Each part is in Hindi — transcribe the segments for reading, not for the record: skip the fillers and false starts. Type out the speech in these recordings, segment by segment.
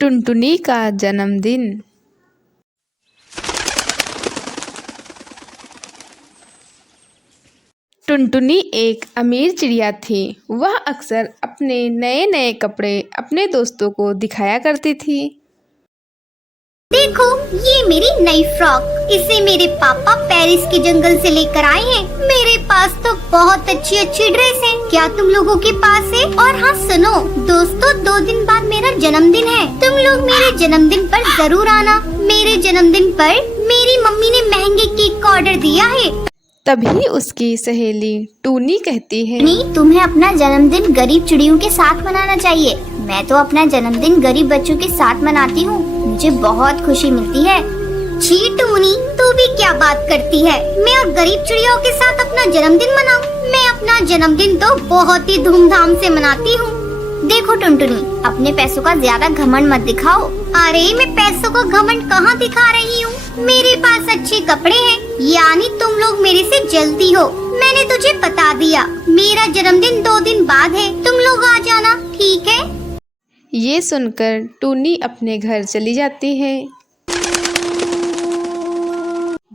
टुनटुनी का जन्मदिन। टुनटुनी एक अमीर चिड़िया थी। वह अक्सर अपने नए नए कपड़े अपने दोस्तों को दिखाया करती थी। देखो, ये मेरी नई फ्रॉक, इसे मेरे पापा पेरिस के जंगल से लेकर आए हैं। मेरे पास तो बहुत अच्छी अच्छी ड्रेस है, क्या तुम लोगों के पास है? और हाँ सुनो दोस्तों, 2 दिन बाद मेरा जन्मदिन है, तुम लोग मेरे जन्मदिन पर जरूर आना। मेरे जन्मदिन पर मेरी मम्मी ने महंगे केक का ऑर्डर दिया है। तभी उसकी सहेली टूनी कहती है, नहीं, तुम्हें अपना जन्मदिन गरीब चिड़ियों के साथ मनाना चाहिए। मैं तो अपना जन्मदिन गरीब बच्चों के साथ मनाती हूँ, मुझे बहुत खुशी मिलती है। छी टूनी, तू भी क्या बात करती है? मैं और गरीब चिड़ियों के साथ अपना जन्मदिन मनाऊं? मैं अपना जन्मदिन तो बहुत ही धूमधाम से मनाती हूँ। देखो टुनटुनी, अपने पैसों का ज्यादा घमंड मत दिखाओ। अरे मैं पैसों का घमंड कहाँ दिखा रही हूँ? मेरे पास अच्छे कपड़े हैं, यानी तुम लोग मेरे से जलती हो। मैंने तुझे बता दिया, मेरा जन्मदिन 2 दिन बाद है, तुम लोग आ जाना, ठीक है? ये सुनकर टूनी अपने घर चली जाती है।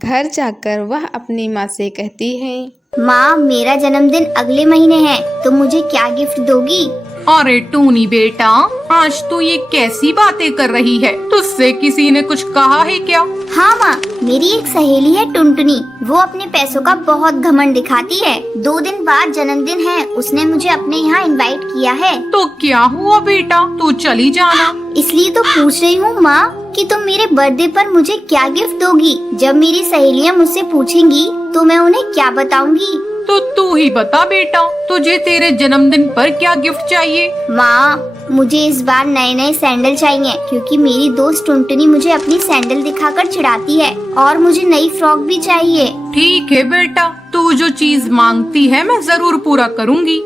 घर जाकर वह अपनी माँ से कहती है, माँ, मेरा जन्मदिन अगले महीने है, तुम मुझे क्या गिफ्ट दोगी? अरे टूनी बेटा, आज तू ये कैसी बातें कर रही है? तुझसे किसी ने कुछ कहा है क्या? हाँ माँ, मेरी एक सहेली है टुनटुनी, वो अपने पैसों का बहुत घमंड दिखाती है। 2 दिन बाद जन्मदिन है, उसने मुझे अपने यहाँ इनवाइट किया है। तो क्या हुआ बेटा, तू चली जाना। इसलिए तो पूछ रही हूँ माँ कि तुम मेरे बर्थडे पर मुझे क्या गिफ्ट दोगी? जब मेरी सहेलियाँ मुझसे पूछेंगी तो मैं उन्हें क्या बताऊंगी? तो तू ही बता बेटा, तुझे तेरे जन्मदिन पर क्या गिफ्ट चाहिए? माँ, मुझे इस बार नए नए सैंडल चाहिए, क्योंकि मेरी दोस्त टुनटुनी मुझे अपनी सैंडल दिखाकर चिढ़ाती है। और मुझे नई फ्रॉक भी चाहिए। ठीक है बेटा, तू जो चीज मांगती है मैं जरूर पूरा करूँगी।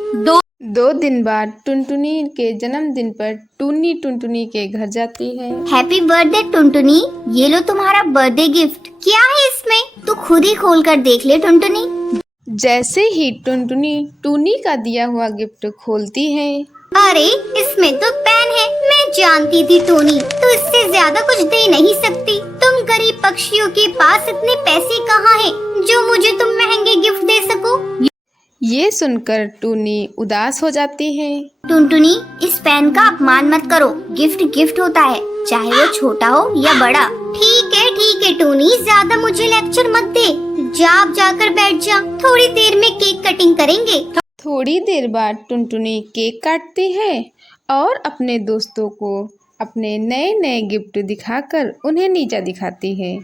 2 दिन बाद टुनटुनी के जन्मदिन पर टूनी टुनटुनी के घर जाती है। हैप्पी बर्थडे टुनटुनी, ये लो तुम्हारा बर्थडे गिफ्ट। क्या है इसमें? तू खुद ही खोल कर देख ले टुनटुनी। जैसे ही टुनटुनी टूनी का दिया हुआ गिफ्ट खोलती है, अरे इसमें तो पेन है। मैं जानती थी टोनी, तो इससे ज्यादा कुछ दे नहीं सकती। तुम गरीब पक्षियों के पास इतने पैसे कहाँ हैं जो मुझे तुम महंगे गिफ्ट दे सको? ये सुनकर टूनी उदास हो जाती है। टुनटुनी, इस पेन का अपमान मत करो। गिफ्ट गिफ्ट होता है, चाहे वो छोटा हो या बड़ा। ठीक है टोनी, ज्यादा मुझे लेक्चर मत दे। जा, आप जाकर बैठ जा, थोड़ी देर में केक कटिंग करेंगे। थोड़ी देर बाद टुनटुनी केक काटती है और अपने दोस्तों को अपने नए नए गिफ्ट दिखाकर उन्हें नीचा दिखाती है।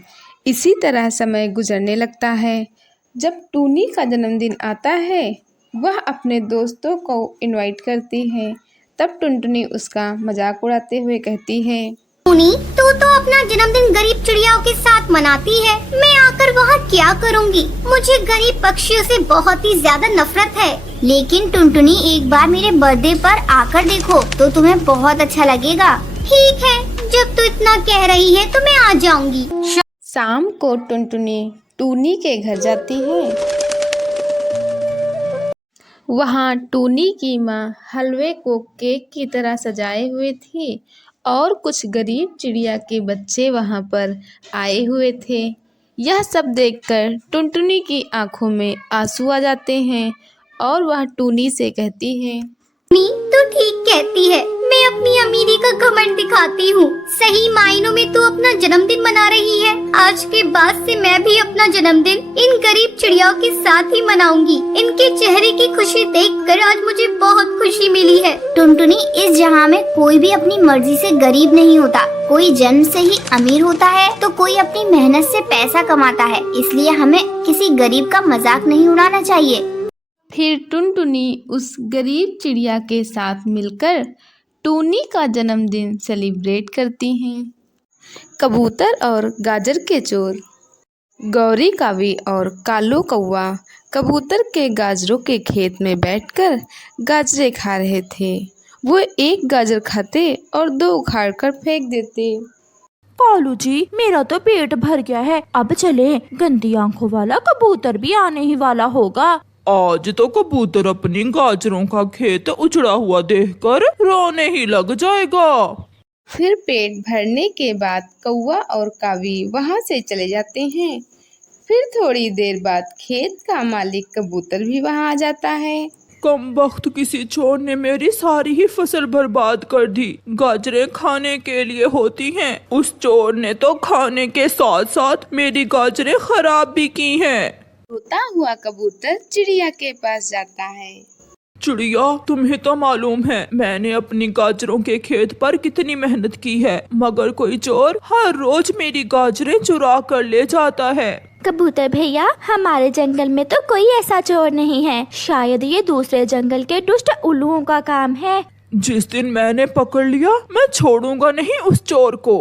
इसी तरह समय गुजरने लगता है। जब टूनी का जन्मदिन आता है, वह अपने दोस्तों को इनवाइट करती है। तब टुनटुनी उसका मजाक उड़ाते हुए कहती है, टोनी, तू तो अपना जन्मदिन गरीब चिड़ियाओं के साथ मनाती है, मैं आकर वहाँ क्या करूँगी? मुझे गरीब पक्षियों से बहुत ही ज्यादा नफरत है। लेकिन टुनटुनी, एक बार मेरे बर्थडे पर आकर देखो तो तुम्हें बहुत अच्छा लगेगा। ठीक है, जब तू इतना कह रही है तो मैं आ जाऊंगी। शाम को टुनटुनी टूनी के घर जाती है। वहाँ टूनी की माँ हलवे को केक की तरह सजाए हुए थी और कुछ गरीब चिड़िया के बच्चे वहाँ पर आए हुए थे। यह सब देखकर टुनटुनी की आंखों में आंसू आ जाते हैं और वह टूनी से कहती है, टूनी, तू ठीक कहती है, मैं अपनी अमीरी का घमंड दिखाती हूँ। सही मायनों में तू अपना जन्मदिन मना रही है। आज के बाद से मैं भी अपना जन्मदिन इन गरीब चिड़ियाओं के साथ ही मनाऊंगी। इनके चेहरे की खुशी देखकर आज मुझे बहुत खुशी मिली है। टुनटुनी, इस जहाँ में कोई भी अपनी मर्जी से गरीब नहीं होता। कोई जन्म से ही अमीर होता है तो कोई अपनी मेहनत से पैसा कमाता है। इसलिए हमें किसी गरीब का मजाक नहीं उड़ाना चाहिए। फिर टुनटुनी उस गरीब चिड़िया के साथ मिलकर टूनी का जन्मदिन सेलिब्रेट करती हैं। कबूतर और गाजर के चोर। गौरी कावी और कालू कौवा कबूतर के गाजरों के खेत में बैठकर गाजरें खा रहे थे। वो एक गाजर खाते और 2 उखाड़कर फेंक देते। कालू जी, मेरा तो पेट भर गया है, अब चले। गंदी आंखों वाला कबूतर भी आने ही वाला होगा। आज तो कबूतर अपनी गाजरों का खेत उजड़ा हुआ देखकर रोने ही लग जाएगा। फिर पेट भरने के बाद कौवा और कावी वहाँ से चले जाते हैं। फिर थोड़ी देर बाद खेत का मालिक कबूतर भी वहाँ आ जाता है। कम वक्त किसी चोर ने मेरी सारी ही फसल बर्बाद कर दी। गाजरें खाने के लिए होती हैं। उस चोर ने तो खाने के साथ साथ मेरी गाजरें खराब भी की हैं। रोता हुआ कबूतर चिड़िया के पास जाता है। चिड़िया, तुम्हें तो मालूम है मैंने अपनी गाजरों के खेत पर कितनी मेहनत की है, मगर कोई चोर हर रोज मेरी गाजरें चुरा कर ले जाता है। कबूतर भैया, हमारे जंगल में तो कोई ऐसा चोर नहीं है। शायद ये दूसरे जंगल के दुष्ट उल्लुओं का काम है। जिस दिन मैंने पकड़ लिया मैं छोड़ूंगा नहीं उस चोर को।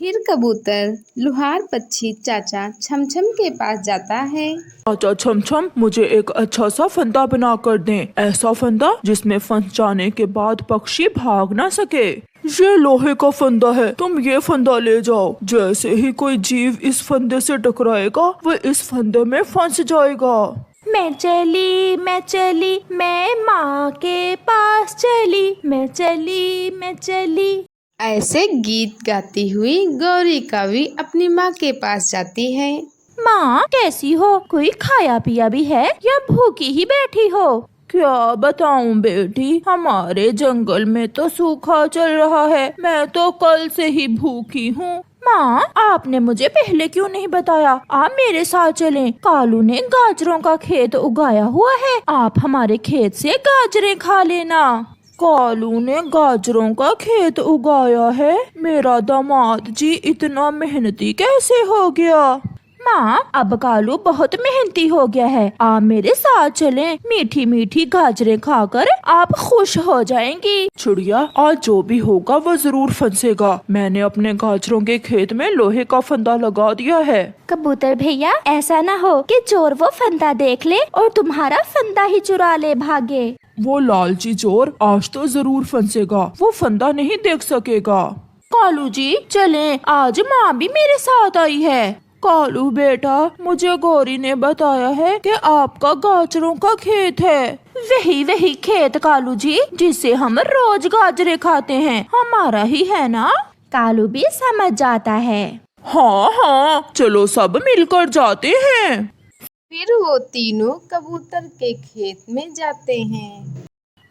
फिर कबूतर लुहार पक्षी चाचा छमछम के पास जाता है। चाचा छमछम, मुझे एक अच्छा सा फंदा बना कर दें। ऐसा फंदा जिसमें फंस जाने के बाद पक्षी भाग ना सके। ये लोहे का फंदा है, तुम ये फंदा ले जाओ। जैसे ही कोई जीव इस फंदे से टकराएगा वो इस फंदे में फंस जाएगा। मैं चली मैं माँ के पास चली, मैं चली। ऐसे गीत गाती हुई गौरी कावी अपनी माँ के पास जाती है। माँ कैसी हो? कोई खाया पिया भी है या भूखी ही बैठी हो? क्या बताऊं बेटी, हमारे जंगल में तो सूखा चल रहा है। मैं तो कल से ही भूखी हूँ। माँ, आपने मुझे पहले क्यों नहीं बताया? आप मेरे साथ चलें। कालू ने गाजरों का खेत उगाया हुआ है, आप हमारे खेत से गाजरें खा लेना। कालू ने गाजरों का खेत उगाया है? मेरा दामाद जी इतना मेहनती कैसे हो गया? माँ, अब कालू बहुत मेहनती हो गया है, आप मेरे साथ चलें। मीठी मीठी गाजरें खाकर आप खुश हो जाएंगी। चिड़िया, आज जो भी होगा वो जरूर फंसेगा। मैंने अपने गाजरों के खेत में लोहे का फंदा लगा दिया है। कबूतर भैया, ऐसा ना हो कि चोर वो फंदा देख ले और तुम्हारा फंदा ही चुरा ले भागे। वो लालची चोर आज तो जरूर फंसेगा, वो फंदा नहीं देख सकेगा। कालू जी चलें, आज माँ भी मेरे साथ आई है। कालू बेटा, मुझे गौरी ने बताया है कि आपका गाजरों का खेत है। वही खेत कालू जी, जिससे हम रोज गाजरे खाते हैं, हमारा ही है ना? कालू भी समझ जाता है। हाँ, चलो सब मिलकर जाते हैं। फिर वो तीनों कबूतर के खेत में जाते हैं।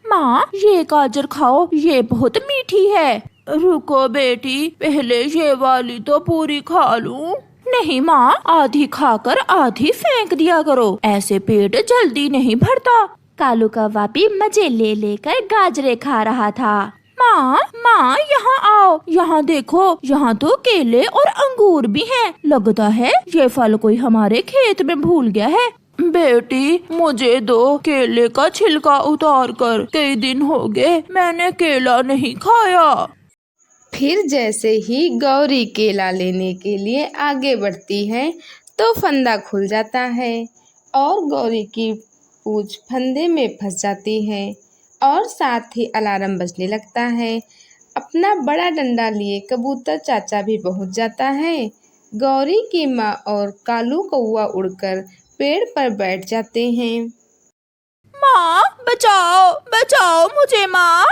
माँ, ये गाजर खाओ, ये बहुत मीठी है। रुको बेटी, पहले ये वाली तो पूरी खा लूं। नहीं माँ, आधी खाकर आधी फेंक दिया करो, ऐसे पेट जल्दी नहीं भरता। कालू कौवा भी मजे ले लेकर गाजरे खा रहा था। माँ यहाँ आओ, यहाँ देखो, यहाँ तो केले और अंगूर भी हैं। लगता है ये फल कोई हमारे खेत में भूल गया है। बेटी, मुझे दो केले का छिलका उतार कर, कई दिन हो गए मैंने केला नहीं खाया। फिर जैसे ही गौरी केला लेने के लिए आगे बढ़ती है तो फंदा खुल जाता है और गौरी की पूंछ फंदे में फंस जाती है और साथ ही अलार्म बजने लगता है। अपना बड़ा डंडा लिए कबूतर चाचा भी पहुंच जाता है। गौरी की माँ और कालू कौवा उड़कर पेड़ पर बैठ जाते हैं। माँ, बचाओ मुझे माँ।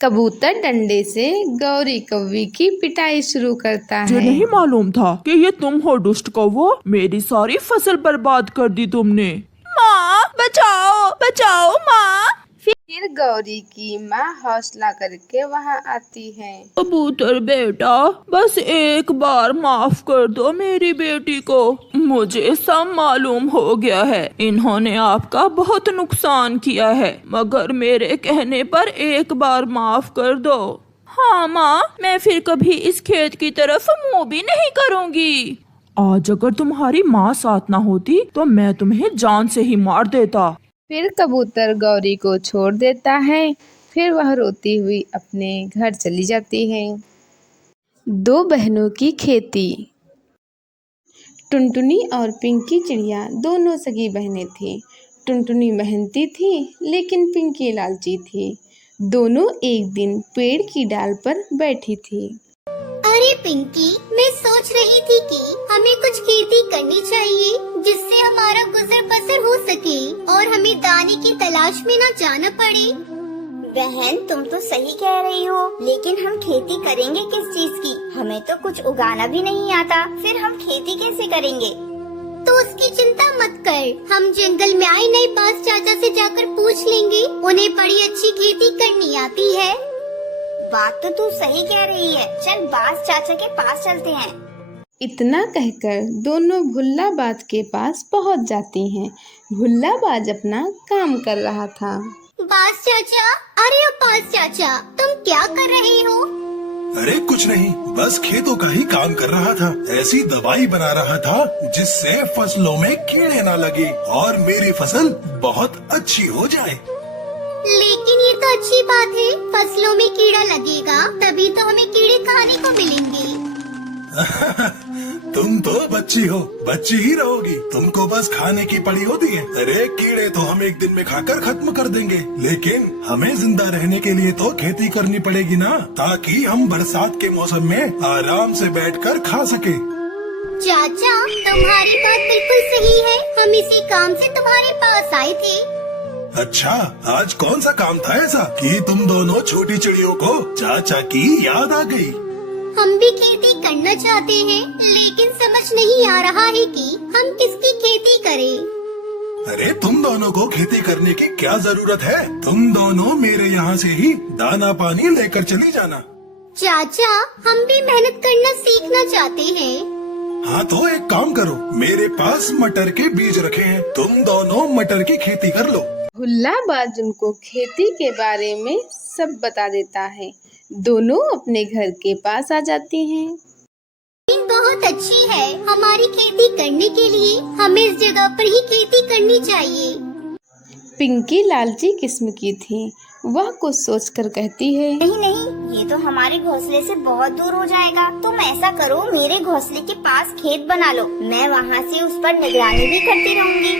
कबूतर डंडे से गौरी कौवी की पिटाई शुरू करता है। मुझे नहीं मालूम था कि ये तुम हो दुष्ट कौवा, मेरी सारी फसल बर्बाद कर दी तुमने। माँ, बचाओ माँ। फिर गौरी की माँ हौसला करके वहाँ आती है। कबूतर बेटा, बस एक बार माफ कर दो मेरी बेटी को। मुझे सब मालूम हो गया है, इन्होंने आपका बहुत नुकसान किया है, मगर मेरे कहने पर एक बार माफ कर दो। हाँ माँ, मैं फिर कभी इस खेत की तरफ मुँह भी नहीं करूँगी। आज अगर तुम्हारी माँ साथ ना होती तो मैं तुम्हें जान से ही मार देता। फिर कबूतर गौरी को छोड़ देता है। फिर वह रोती हुई अपने घर चली जाती है। दो बहनों की खेती। टुनटुनी और पिंकी चिड़िया दोनों सगी बहनें थीं। टुनटुनी मेहनती थी लेकिन पिंकी लालची थी। दोनों एक दिन पेड़ की डाल पर बैठी थी। अरे पिंकी, मैं सोच रही थी कि हमें कुछ खेती करनी चाहिए जिससे हमारा गुजर बसर हो सके और हमें दाने की तलाश में न जाना पड़े। बहन तुम तो सही कह रही हो, लेकिन हम खेती करेंगे किस चीज की? हमें तो कुछ उगाना भी नहीं आता, फिर हम खेती कैसे करेंगे? तो उसकी चिंता मत कर, हम जंगल में आए नए बास चाचा से जाकर पूछ लेंगे, उन्हें बड़ी अच्छी खेती करनी आती है। बात तो तू सही कह रही है, चल बास चाचा के पास चलते हैं। इतना कहकर दोनों भुल्लाबाज के पास पहुंच जाती हैं। भुल्लाबाज अपना काम कर रहा था। बास चाचा, अरे बास चाचा, तुम क्या कर रहे हो? अरे कुछ नहीं, बस खेतों का ही काम कर रहा था। ऐसी दवाई बना रहा था जिससे फसलों में कीड़े ना लगे और मेरी फसल बहुत अच्छी हो जाए। लेकिन ये तो अच्छी बात है, फसलों में कीड़ा लगेगा तभी तो हमें कीड़े खाने को मिलेंगे। तुम तो बच्ची हो, बच्ची ही रहोगी, तुमको बस खाने की पड़ी होती है। अरे कीड़े तो हम एक दिन में खाकर खत्म कर देंगे, लेकिन हमें जिंदा रहने के लिए तो खेती करनी पड़ेगी ना, ताकि हम बरसात के मौसम में आराम से बैठकर खा सके। चाचा तुम्हारी बात बिल्कुल सही है, हम इसी काम से तुम्हारे पास आए थे। अच्छा, आज कौन सा काम था ऐसा कि तुम दोनों छोटी चिड़ियों को चाचा की याद आ गई? हम भी खेती करना चाहते हैं, लेकिन समझ नहीं आ रहा है कि हम किसकी खेती करें। अरे तुम दोनों को खेती करने की क्या जरूरत है? तुम दोनों मेरे यहाँ से ही दाना पानी लेकर चली जाना। चाचा हम भी मेहनत करना सीखना चाहते हैं। हाँ तो एक काम करो, मेरे पास मटर के बीज रखे हैं, तुम दोनों मटर की खेती कर लो। भुल्लाबाज उनको खेती के बारे में सब बता देता है। दोनों अपने घर के पास आ जाती हैं। जमीन बहुत अच्छी है हमारी खेती करने के लिए, हमें इस जगह पर ही खेती करनी चाहिए। पिंकी लालची किस्म की थी, वह कुछ सोचकर कहती है, नहीं नहीं, ये तो हमारे घोंसले से बहुत दूर हो जाएगा। तुम ऐसा करो, मेरे घोंसले के पास खेत बना लो, मैं वहाँ से उस पर निगरानी भी करती रहूँगी।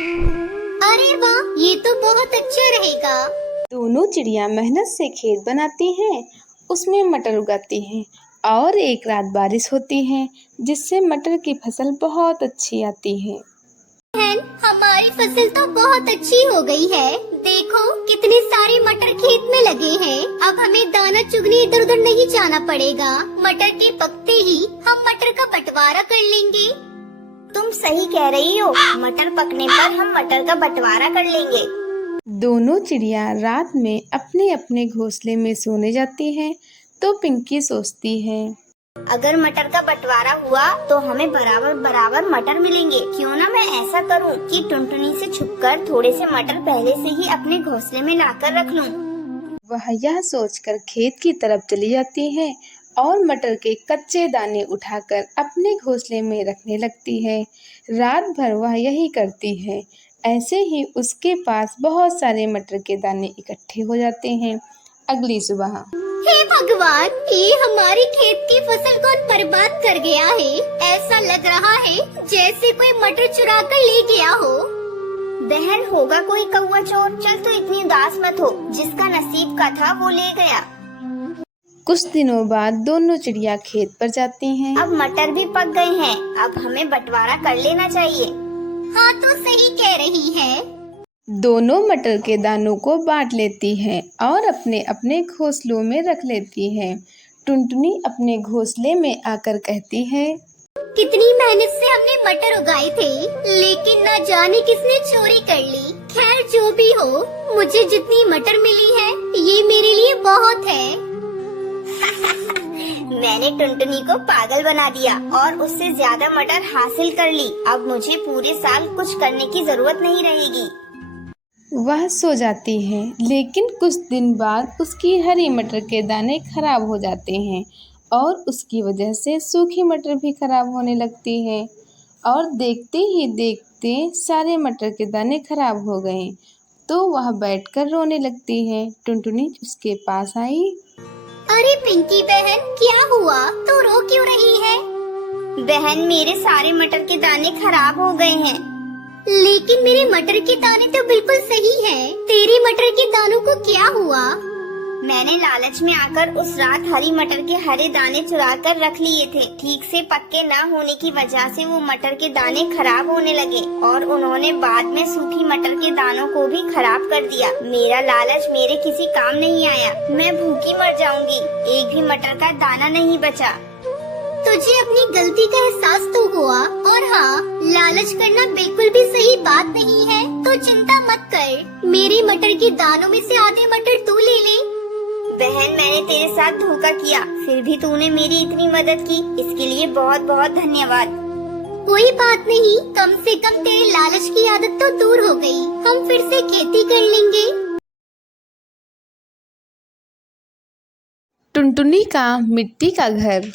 अरे वाह, ये तो बहुत अच्छा रहेगा। दोनों चिड़िया मेहनत से खेत बनाती हैं, उसमें मटर उगाती हैं और एक रात बारिश होती है, जिससे मटर की फसल बहुत अच्छी आती है। बहन हमारी फसल तो बहुत अच्छी हो गई है, देखो कितने सारे मटर खेत में लगे हैं। अब हमें दाना चुगने इधर उधर नहीं जाना पड़ेगा, मटर के पकते ही हम मटर का बंटवारा कर लेंगे। तुम सही कह रही हो, मटर पकने पर हम मटर का बंटवारा कर लेंगे। दोनों चिड़िया रात में अपने अपने घोंसले में सोने जाती हैं, तो पिंकी सोचती है, अगर मटर का बंटवारा हुआ तो हमें बराबर बराबर मटर मिलेंगे। क्यों ना मैं ऐसा करूं कि टुनटुनी से छुपकर थोड़े से मटर पहले से ही अपने घोंसले में लाकर रख लूं। वह यह सोचकर खेत की तरफ चली जाती है और मटर के कच्चे दाने उठाकर अपने घोंसले में रखने लगती है। रात भर वह यही करती है। ऐसे ही उसके पास बहुत सारे मटर के दाने इकट्ठे हो जाते हैं। अगली सुबह, हे भगवान, ये हमारे खेत की फसल कौन बर्बाद कर गया है? ऐसा लग रहा है जैसे कोई मटर चुरा कर ले गया हो। बहन होगा कोई कौवा चोर, चल तू इतनी उदास मत हो, जिसका नसीब का था वो ले गया। कुछ दिनों बाद दोनों चिड़िया खेत पर जाती हैं। अब मटर भी पक गए हैं, अब हमें बंटवारा कर लेना चाहिए। हाँ तो सही कह रही है। दोनों मटर के दानों को बांट लेती है और अपने अपने घोंसलों में रख लेती है। टुनटुनी अपने घोंसले में आकर कहती है, कितनी मेहनत से हमने मटर उगाए थे, लेकिन न जाने किसने चोरी कर ली। खैर जो भी हो, मुझे जितनी मटर मिली है ये मेरे लिए बहुत है। मैंने टुनटुनी को पागल बना दिया और उससे ज्यादा मटर हासिल कर ली। अब मुझे पूरे साल कुछ करने की जरूरत नहीं रहेगी। वह सो जाती है, लेकिन कुछ दिन बाद उसकी हरी मटर के दाने खराब हो जाते हैं और उसकी वजह से सूखी मटर भी खराब होने लगती है और देखते ही देखते सारे मटर के दाने खराब हो गए, तो वह बैठकर रोने लगती है। टुनटुनी उसके पास आई। अरे पिंकी बहन, क्या हुआ? तू रो क्यों रही है? बहन मेरे सारे मटर के दाने खराब हो गए हैं। लेकिन मेरे मटर के दाने तो बिल्कुल सही हैं। तेरे मटर के दानों को क्या हुआ? मैंने लालच में आकर उस रात हरी मटर के हरे दाने चुरा कर रख लिए थे। ठीक से पक्के न होने की वजह से वो मटर के दाने खराब होने लगे और उन्होंने बाद में सूखी मटर के दानों को भी खराब कर दिया। मेरा लालच मेरे किसी काम नहीं आया। मैं भूखी मर जाऊंगी। एक भी मटर का दाना नहीं बचा। तुझे अपनी गलती का एहसास तो हुआ, और हाँ, लालच करना बिल्कुल भी सही बात नहीं है। तो चिंता मत कर, मेरे मटर के दानों में से आधे मटर तू ले ले। बहन, मैंने तेरे साथ धोखा किया, फिर भी तूने मेरी इतनी मदद की, इसके लिए बहुत बहुत धन्यवाद। कोई बात नहीं, कम से कम तेरे लालच की आदत तो दूर हो गई। हम फिर से खेती कर लेंगे। टुनटुनी का मिट्टी का घर।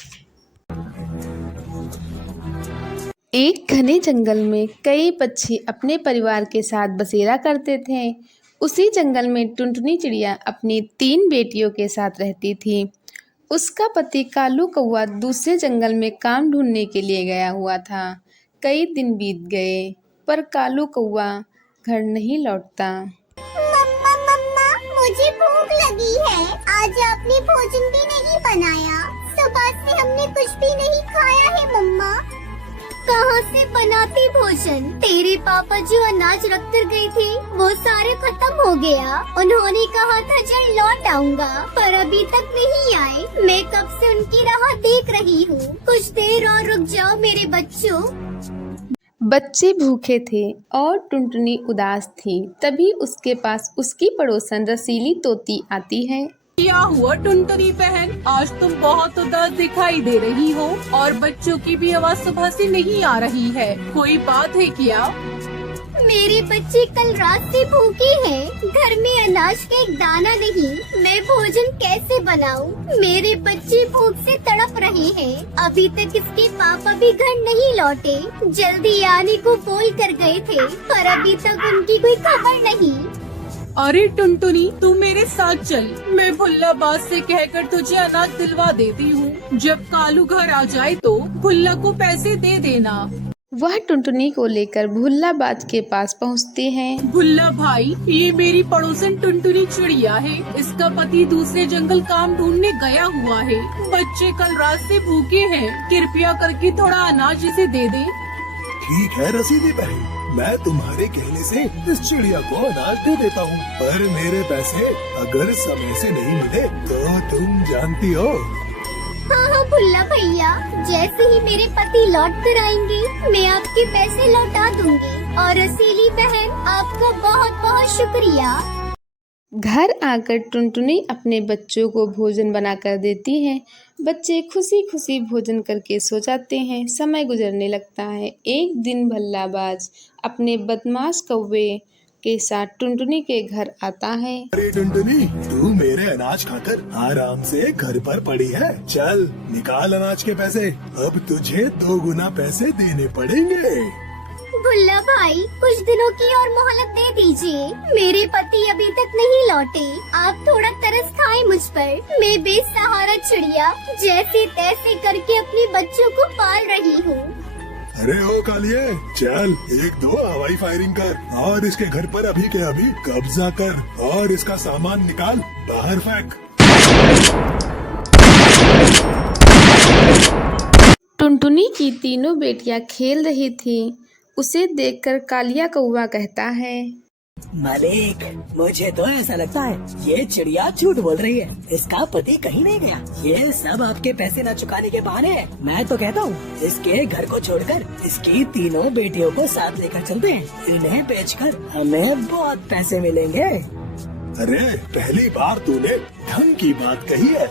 एक घने जंगल में कई पक्षी अपने परिवार के साथ बसेरा करते थे। उसी जंगल में टुनटुनी चिड़िया अपनी 3 बेटियों के साथ रहती थी। उसका पति कालू कौवा दूसरे जंगल में काम ढूंढने के लिए गया हुआ था। कई दिन बीत गए पर कालू कौवा घर नहीं लौटता। मम्मा, मुझे भूख लगी है। आज आपने भोजन भी नहीं बनाया। सुबह से हमने कुछ भी नहीं खाया है मम्मा। कहाँ से बनाती भोजन? तेरे पापा जो अनाज रख कर गए थे वो सारे खत्म हो गया। उन्होंने कहा था जल्द लौट आऊंगा, पर अभी तक नहीं आए। मैं कब से उनकी राह देख रही हूँ। कुछ देर और रुक जाओ मेरे बच्चों। बच्चे भूखे थे और टुनटुनी उदास थी। तभी उसके पास उसकी पड़ोसन रसीली तोती आती है। क्या हुआ टुनटुनी बहन, आज तुम बहुत उदास दिखाई दे रही हो और बच्चों की भी आवाज सुबह से नहीं आ रही है। कोई बात है क्या? मेरे बच्चे कल रात से भूखे हैं। घर में अनाज का एक दाना नहीं। मैं भोजन कैसे बनाऊं? मेरे बच्चे भूख से तड़प रहे हैं। अभी तक इसके पापा भी घर नहीं लौटे। जल्दी आने को बोल कर गए थे, पर अभी तक उनकी कोई खबर नहीं। अरे टुनटुनी, तू मेरे साथ चल। मैं भुल्लाबाज से कहकर तुझे अनाज दिलवा देती हूँ। जब कालू घर आ जाए तो भुल्ला को पैसे दे देना। वह टुनटुनी को लेकर भुल्लाबाज के पास पहुँचते हैं। भुल्ला भाई, ये मेरी पड़ोसन टुनटुनी चिड़िया है। इसका पति दूसरे जंगल काम ढूंढने गया हुआ है। बच्चे कल रात से भूखे हैं। कृपया करके थोड़ा अनाज इसे दे दे। ठीक है रसीदी बहन, मैं तुम्हारे कहने से इस चिड़िया को अनाज दे देता हूँ, पर मेरे पैसे अगर समय से नहीं मिले तो तुम जानती हो। हाँ भुल्ला भैया, जैसे ही मेरे पति लौट कर आएंगे मैं आपके पैसे लौटा दूंगी। और रसीली बहन, आपका बहुत बहुत शुक्रिया। घर आकर टुनटुनी अपने बच्चों को भोजन बनाकर देती है। बच्चे खुशी खुशी भोजन करके सो जाते हैं। समय गुजरने लगता है। एक दिन भल्लाबाज अपने बदमाश कौवे के साथ टुनटुनी के घर आता है। अरे टुनटुनी, तू मेरे अनाज खाकर आराम से घर पर पड़ी है। चल निकाल अनाज के पैसे। अब तुझे 2 गुना पैसे देने पड़ेंगे। भुल्ला भाई, कुछ दिनों की और मोहलत दे दीजिए। मेरे पति अभी तक नहीं लौटे। आप थोड़ा तरस खाएं मुझ पर। मैं बेसहारा चिड़िया जैसे तैसे करके अपने बच्चों को पाल रही हूँ। अरे ओ कालिए, चल 1-2 हवाई फायरिंग कर और इसके घर पर अभी के अभी कब्जा कर और इसका सामान निकाल बाहर फेंक। टुनटुनी की तीनों बेटियां खेल रही थी। उसे देखकर कालिया कौवा कहता है, मालिक, मुझे तो ऐसा लगता है ये चिड़िया झूठ बोल रही है। इसका पति कहीं नहीं गया। ये सब आपके पैसे न चुकाने के बहाने हैं। मैं तो कहता हूँ इसके घर को छोड़कर इसकी तीनों बेटियों को साथ लेकर चलते हैं। इन्हें बेचकर हमें बहुत पैसे मिलेंगे। अरे पहली बार तूने ढंग की बात कही है।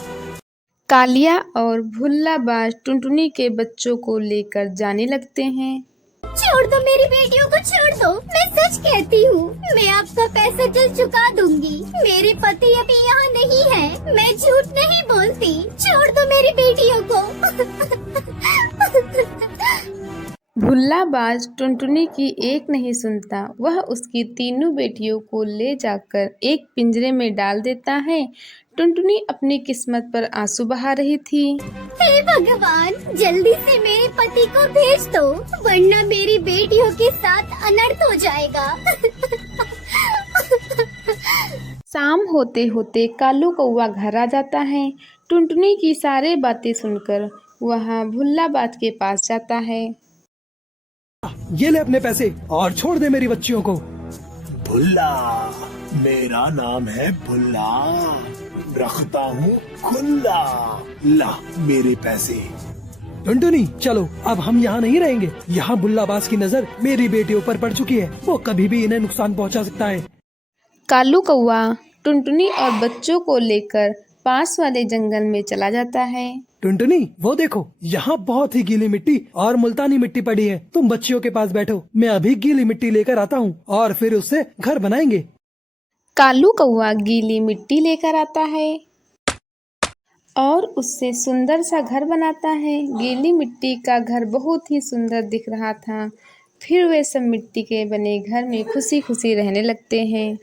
कालिया और भुल्लाबाज टुनटुनी के बच्चों को लेकर जाने लगते हैं। छोड़ दो मेरी बेटियों को, छोड़ दो। मैं सच कहती हूँ, मैं आपका पैसा जल्द चुका दूंगी। मेरे पति अभी यहाँ नहीं है। मैं झूठ नहीं बोलती। छोड़ दो मेरी बेटियों को। भुल्लाबाज टुनटुनी की एक नहीं सुनता। वह उसकी तीनों बेटियों को ले जाकर एक पिंजरे में डाल देता है। टुनटुनी अपनी किस्मत पर आंसू बहा रही थी। हे भगवान, जल्दी से मेरे पति को भेज दो, वरना मेरी बेटियों के साथ अनर्थ हो जाएगा। शाम होते होते कालू कौवा घर आ जाता है। टुनटुनी की सारी बातें सुनकर वह भुल्लाबाज के पास जाता है। ये ले अपने पैसे और छोड़ दे मेरी बच्चियों को। भुल्ला, मेरा नाम है भुल्ला, रखता हूँ खुल्ला, ला मेरे पैसे। टुनटुनी चलो, अब हम यहाँ नहीं रहेंगे। यहाँ भुल्लाबाज की नजर मेरी बेटियों पर पड़ चुकी है, वो कभी भी इन्हें नुकसान पहुँचा सकता है। कालू कौवा टुनटुनी और बच्चों को लेकर पास वाले जंगल में चला जाता है। टुनटुनी वो देखो, यहाँ बहुत ही गीली मिट्टी और मुल्तानी मिट्टी पड़ी है। तुम बच्चियों के पास बैठो, मैं अभी गीली मिट्टी लेकर आता हूँ और फिर उससे घर बनाएंगे। कालू कौवा गीली मिट्टी लेकर आता है और उससे सुंदर सा घर बनाता है। गीली मिट्टी का घर बहुत ही सुंदर दिख रहा था। फिर वे सब मिट्टी के बने घर में खुशी खुशी रहने लगते हैं।